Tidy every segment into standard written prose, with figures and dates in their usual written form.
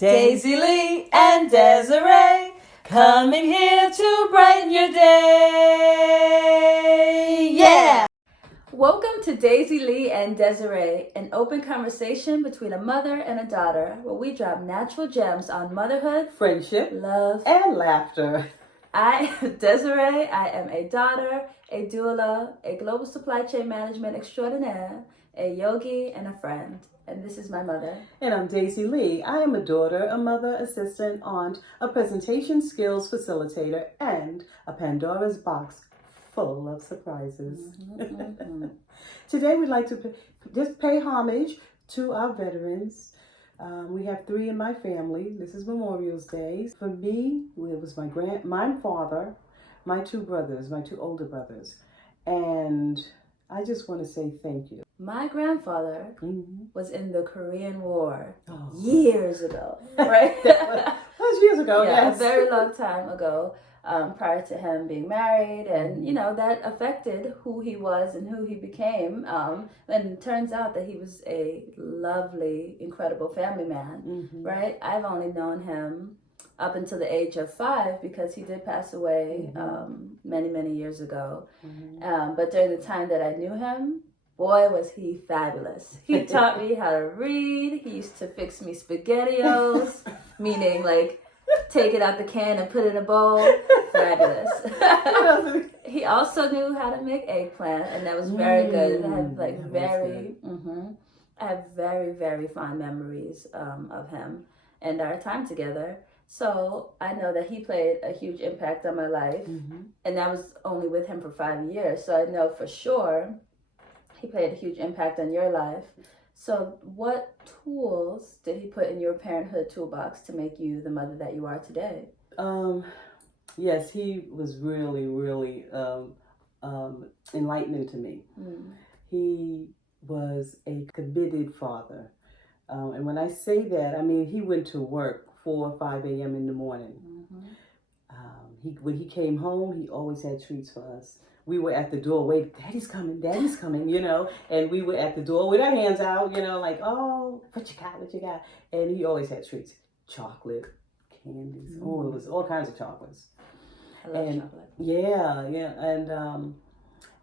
Daisy Lee and Désirée, coming here to brighten your day. Yeah! Welcome to Daisy Lee and Désirée, an open conversation between a mother and a daughter, where we drop natural gems on motherhood, Friendship, love, and laughter. I am Désirée. I am a daughter, a doula, a global supply chain management extraordinaire, a yogi, and a friend. And this is my mother. And I'm Daisy Lee. I am a daughter, a mother, assistant, aunt, a presentation skills facilitator, and a Pandora's box full of surprises. Today we'd like to just pay homage to our veterans. We have 3 in my family. This is Memorial Day. For me, it was my father, my 2 brothers, my 2 older brothers. And I just want to say thank you. My grandfather was in the Korean War years ago, right? That was years ago, yeah, yes. A very long time ago, prior to him being married. And, you know, that affected who he was and who he became. And it turns out that he was a lovely, incredible family man, right? I've only known him up until the age of 5 because he did pass away many, many years ago. But during the time that I knew him, boy, was he fabulous. He taught me how to read. He used to fix me SpaghettiOs, meaning like take it out the can and put it in a bowl. Fabulous. He also knew how to make eggplant, and that was very good. I have I have very, very fond memories of him and our time together. So I know that he played a huge impact on my life, and I was only with him for 5 years. So I know for sure he played a huge impact on your life. So what tools did he put in your parenthood toolbox to make you the mother that you are today? Yes, he was really, really enlightening to me. He was a committed father. And when I say that, I mean, he went to work 4 or 5 a.m. in the morning. When he came home, he always had treats for us. We were at the door, wait, Daddy's coming, you know, and we were at the door with our hands out, you know, like, oh, what you got? And he always had treats, chocolate, candies, it was all kinds of chocolates. I love chocolate. Yeah,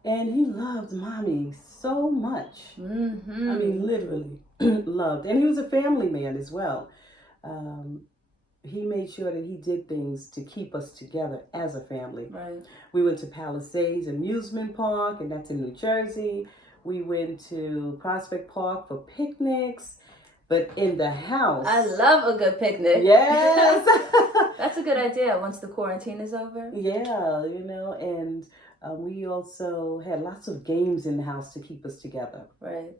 and he loved Mommy so much. I mean, literally loved. And he was a family man as well. He made sure that he did things to keep us together as a family. Right. We went to Palisades Amusement Park, and that's in New Jersey. We went to Prospect Park for picnics, but in the house. I love a good picnic. Yes. That's a good idea once the quarantine is over. Yeah, you know, and we also had lots of games in the house to keep us together. Right.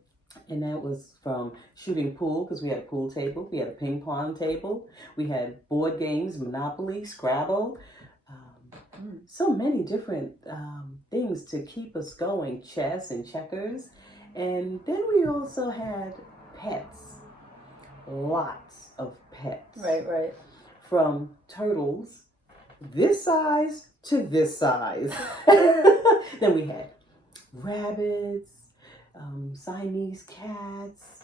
And that was from shooting pool, because we had a pool table. We had a ping pong table. We had board games, Monopoly, Scrabble. So many different things to keep us going, chess and checkers. And then we also had pets. Lots of pets. Right. From turtles, this size to this size. Then we had rabbits, Siamese cats,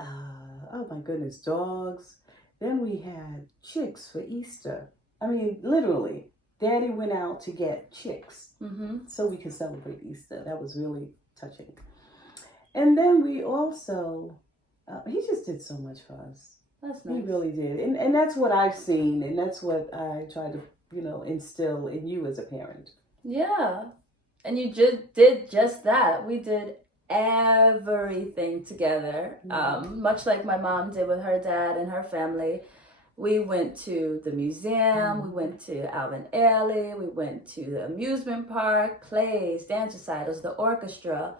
oh my goodness, dogs. Then we had chicks for Easter. I mean, literally, Daddy went out to get chicks so we could celebrate Easter. That was really touching. And then we also, he just did so much for us. That's nice. He really did. And that's what I've seen, and that's what I try to, instill in you as a parent. Yeah. And you just did just that. We did everything together, much like my mom did with her dad and her family. We went to the museum, we went to Alvin Ailey, we went to the amusement park, plays, dance recitals, the orchestra,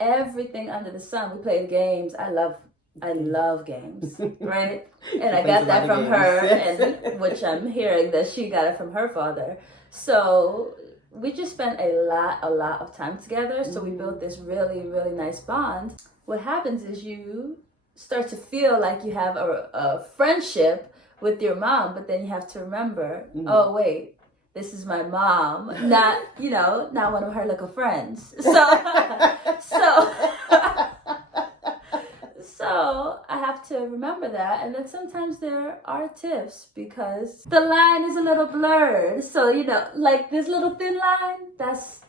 everything under the sun. We played games. I love games, right? And I got that from her, and which I'm hearing that she got it from her father. So we just spent a lot of time together. So we built this really, really nice bond. What happens is you start to feel like you have a friendship with your mom, but then you have to remember, oh wait, this is my mom, not one of her little friends. So So I have to remember that, and then sometimes there are tiffs because the line is a little blurred. So, like this little thin line, that's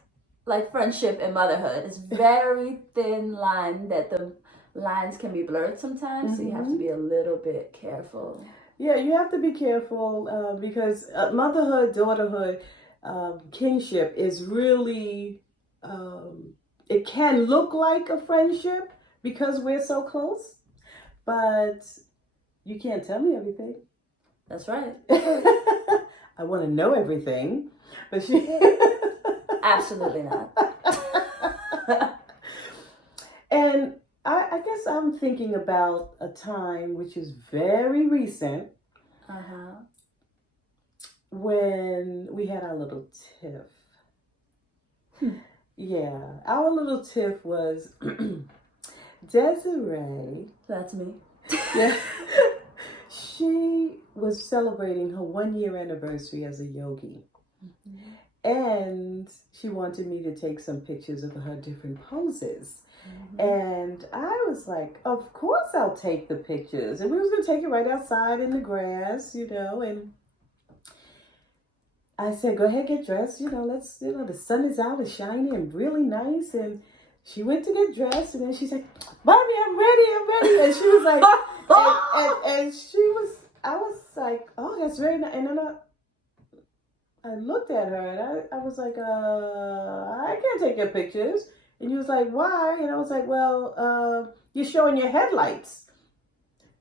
like friendship and motherhood. It's very thin line that the lines can be blurred sometimes, so you have to be a little bit careful. Yeah, you have to be careful because motherhood, daughterhood, kinship is really, it can look like a friendship because we're so close, but you can't tell me everything. That's right. I want to know everything, but Absolutely not. And I guess I'm thinking about a time which is very recent when we had our little tiff. Yeah, our little tiff was Desiree. That's me. Yeah. She was celebrating her 1 year anniversary as a yogi. And she wanted me to take some pictures of her different poses. And I was like, of course I'll take the pictures. And we was going to take it right outside in the grass, and I said, go ahead, get dressed. Let's, the sun is out, it's shiny and really nice. And she went to get dressed, and then she's like, Mommy, I'm ready. And she was like, and I was like, oh, that's very nice. And then I looked at her, and I was like, I can't take your pictures. And he was like, why? And I was like, well, you're showing your headlights.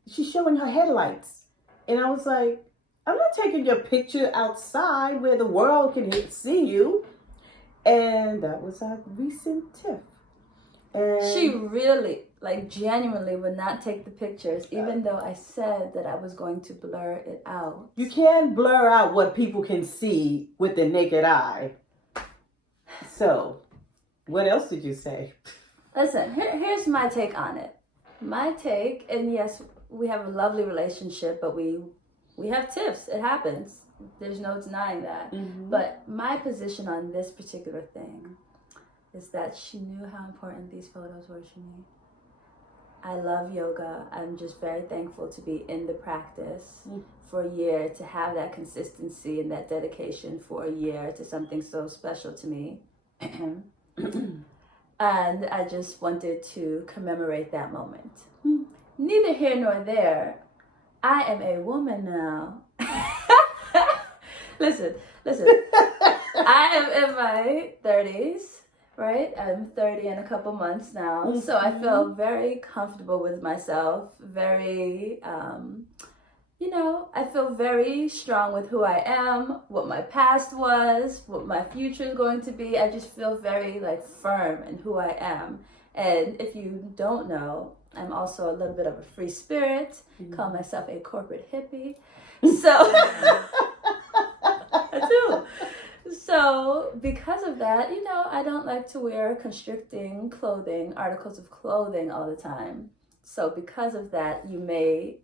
She's showing her headlights. And I was like, I'm not taking your picture outside where the world can see you. And that was our recent tiff. And she really, genuinely would not take the pictures, even though I said that I was going to blur it out. You can't blur out what people can see with the naked eye. So, what else did you say? Listen, here's my take on it. My take, and yes, we have a lovely relationship, but we have tiffs. It happens. There's no denying that. But my position on this particular thing is that she knew how important these photos were to me. I love yoga. I'm just very thankful to be in the practice for a year, to have that consistency and that dedication for a year to something so special to me. And I just wanted to commemorate that moment. Neither here nor there. I am a woman now. Listen. I am in my 30s, right? I'm 30 in a couple months now. So I feel very comfortable with myself. Very, I feel very strong with who I am, what my past was, what my future is going to be. I just feel very firm in who I am. And if you don't know, I'm also a little bit of a free spirit. Call myself a corporate hippie. So I do. So because of that, I don't like to wear constricting clothing, articles of clothing all the time. So because of that, you may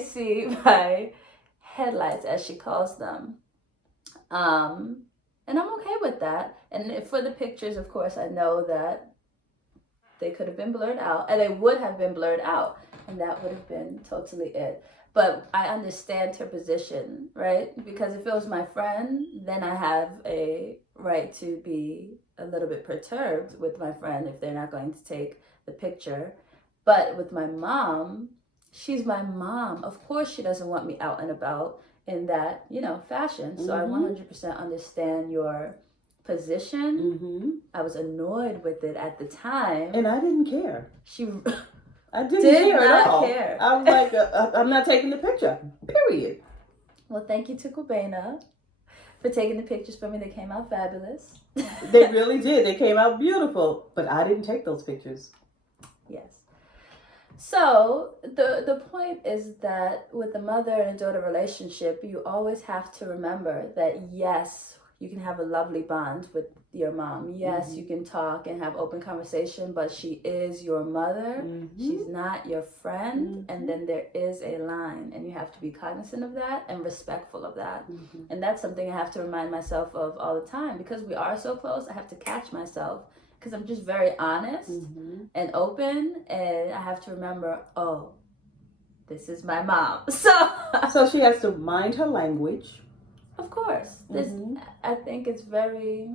see my headlights, as she calls them. And I'm okay with that. And for the pictures, of course, I know that they could have been blurred out, and they would have been blurred out, and that would have been totally it. But I understand her position, right? Because if it was my friend, then I have a right to be a little bit perturbed with my friend if they're not going to take the picture. But with my mom, she's my mom. Of course she doesn't want me out and about in that, fashion. So I 100% understand your position. I was annoyed with it at the time. And I didn't care. I didn't did care not at all. care. I was like, I'm not taking the picture, period. Well, thank you to Kubena for taking the pictures for me. They came out fabulous. They really did. They came out beautiful. But I didn't take those pictures. Yes. So the point is that with the mother and daughter relationship, you always have to remember that yes, you can have a lovely bond with your mom. Yes, you can talk and have open conversation, but she is your mother. She's not your friend. And then there is a line, and you have to be cognizant of that and respectful of that. And that's something I have to remind myself of all the time, because we are so close. I have to catch myself, because I'm just very honest and open, and I have to remember, oh, this is my mom. So she has to mind her language. Of course. I think it's very,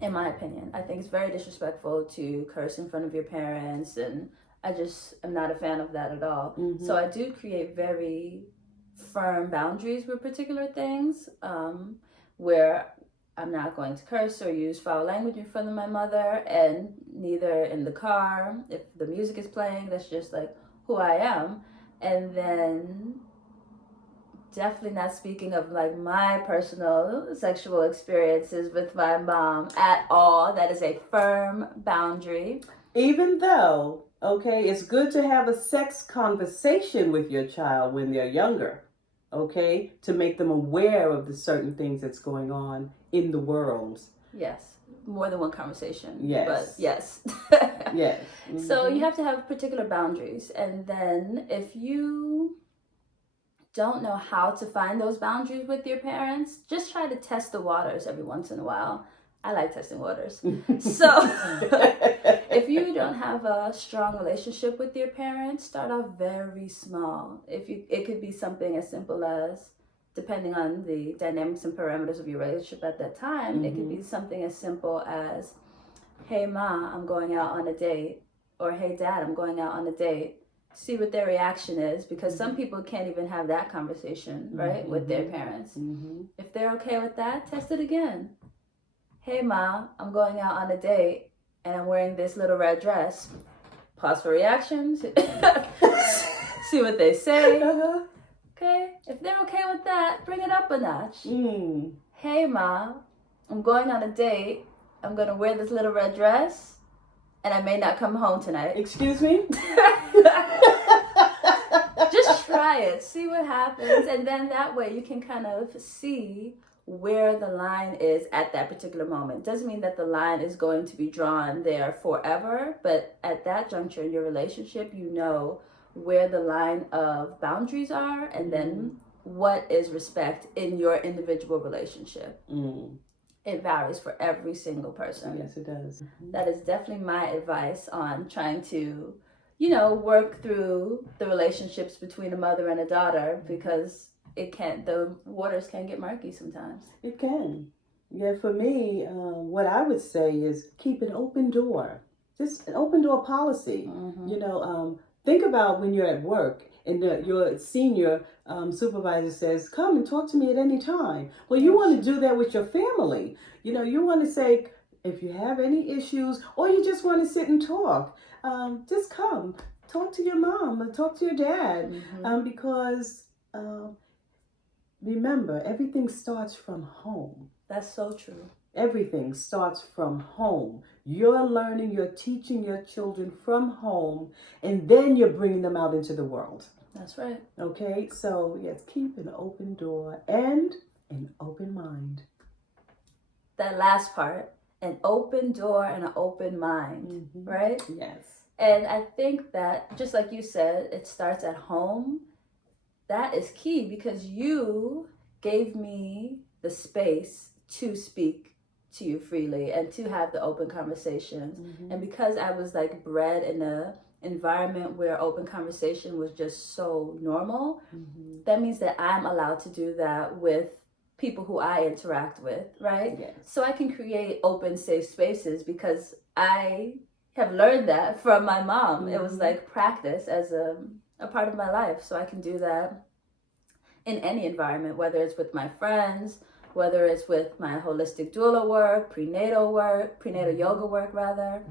in my opinion, I think it's very disrespectful to curse in front of your parents, and I just am not a fan of that at all. So I do create very firm boundaries with particular things, where I'm not going to curse or use foul language in front of my mother, and neither in the car. If the music is playing, that's just like who I am. And then definitely not speaking of like my personal sexual experiences with my mom at all. That is a firm boundary. Even though, okay, it's good to have a sex conversation with your child when they're younger, okay, to make them aware of the certain things that's going on in the world. Yes. More than one conversation. Yes. But yes. Yes. So you have to have particular boundaries. And then if you don't know how to find those boundaries with your parents, just try to test the waters every once in a while. I like testing waters. So if you don't have a strong relationship with your parents, start off very small. It could be something as simple as, depending on the dynamics and parameters of your relationship at that time, it could be something as simple as, hey, Ma, I'm going out on a date. Or, hey, Dad, I'm going out on a date. See what their reaction is, because some people can't even have that conversation, right, with their parents. If they're okay with that, test it again. Hey, Ma, I'm going out on a date, and I'm wearing this little red dress. Pause for reactions. See what they say. Okay, if they're okay with that, bring it up a notch. Hey, Ma, I'm going on a date. I'm going to wear this little red dress, and I may not come home tonight. Excuse me? Just try it. See what happens. And then that way you can kind of see where the line is at that particular moment. Doesn't mean that the line is going to be drawn there forever, but at that juncture in your relationship, you know where the line of boundaries are, and then what is respect in your individual relationship. It varies for every single person. Yes, it does. That is definitely my advice on trying to, work through the relationships between a mother and a daughter, because the waters can get murky sometimes. It can. Yeah, for me, what I would say is keep an open door. Just an open door policy. Think about when you're at work and your senior supervisor says, come and talk to me at any time. Well, you want to do that with your family. You want to say, if you have any issues or you just want to sit and talk, just come. Talk to your mom or talk to your dad. Because remember, everything starts from home. That's so true. Everything starts from home. You're learning, you're teaching your children from home, and then you're bringing them out into the world. That's right. Okay, so yes, keep an open door and an open mind. That last part, an open door and an open mind, right? Yes. And I think that, just like you said, it starts at home. That is key, because you gave me the space to speak to you freely and to have the open conversations. And because I was like bred in a environment where open conversation was just so normal, that means that I'm allowed to do that with people who I interact with, right? Yes. So I can create open, safe spaces because I have learned that from my mom. It was like practice as a part of my life. So I can do that in any environment, whether it's with my friends, whether it's with my holistic doula work, prenatal yoga work rather,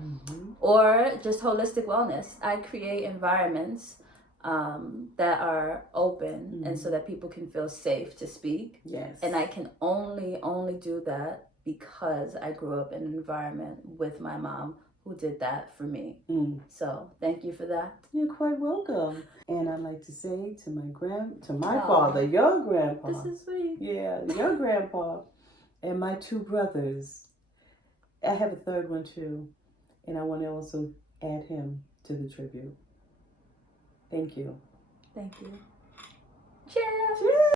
or just holistic wellness. I create environments that are open and so that people can feel safe to speak. Yes. And I can only do that because I grew up in an environment with my mom who did that for me. So thank you for that. You're quite welcome. And I'd like to say to my father, your grandpa. This is sweet. Yeah, your grandpa, and my two brothers. I have a third one too, and I want to also add him to the tribute. Thank you. Thank you. Cheers. Cheers.